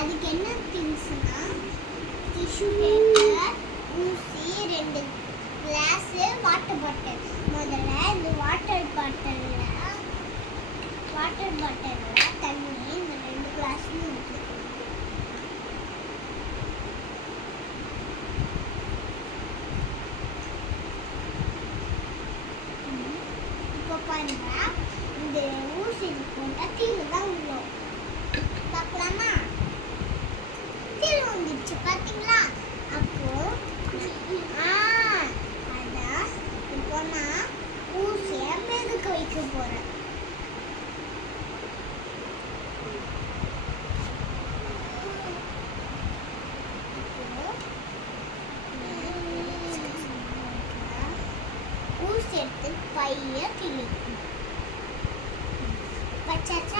அதுக்கு என்ன திங்ஸ்னா tissue paper ஊசி ரெண்டு கிளாஸ் வாட்டர் பாட்டில் முதல்ல இந்த வாட்டர் பாட்டிலில் வாட்டர் பாட்டில் வந்துச்சு பார்த்தீங்களா அப்போ அதான் இப்போ நான் ஊசியை மெதுக்க வைக்க போறேன். ஊசி எடுத்து பைய கிழிக்கும். பச்சாச்சா?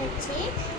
பேப்பர்